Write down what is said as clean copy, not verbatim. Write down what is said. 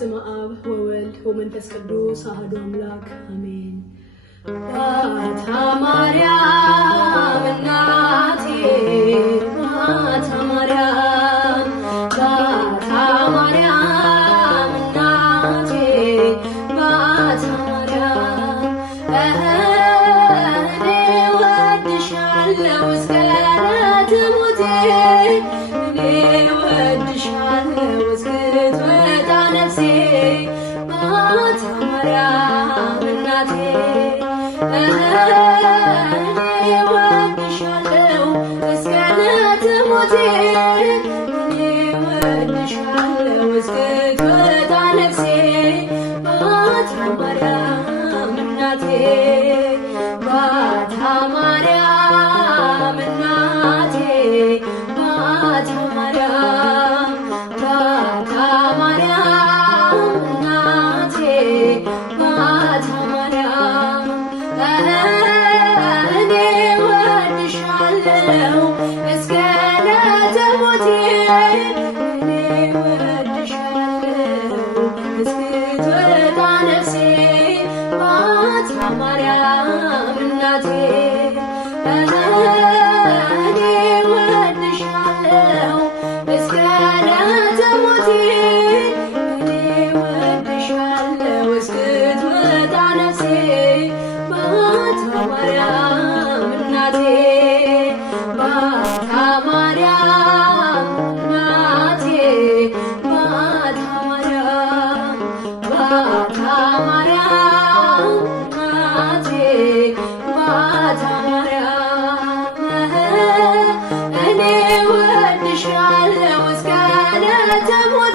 በስመ አብ ወወልድ ወመንፈስ ቅዱስ አሐዱ አምላክ አሜን። ባታ ማርያም እናቴ ባታ ማርያም ባታ ማርያም እናቴ ባታ ማርያም እኔ ወድሻለሁ እስከ ዕለተ ሞቴ እኔ ወድሻለሁ እስክትወጣ ነፍሴ ባታ ማርያም እናቴ እኔ ወድሻለሁ እስከ ዕለተ ሞቴ እኔ ወድሻለሁ እስክትወጣ ነፍሴ ባታ ማርያም እናቴ ባታ ማርያም እናቴ ባታ ማርያም ባታ ማርያም እናቴ ባታ ማርያም እኔ ወድሻለሁ እስከ ዕለተ ሞቴ እኔ ወድሻለሁ እስክትወጣ ነፍሴ ባታ ማርያም እናቴ እኔ ወድሻለሁ እስከ ዕለተ ሞቴ እኔ ወድሻለሁ እስክትወጣ ነፍሴ ባታ ማርያም እናቴ ባታ ማርያም እናቴ ባታ ማርያም ባታ ማርያም እናቴ ባታ ማርያም እኔ ወድሻለሁ እስከ ዕለተ ሞቴ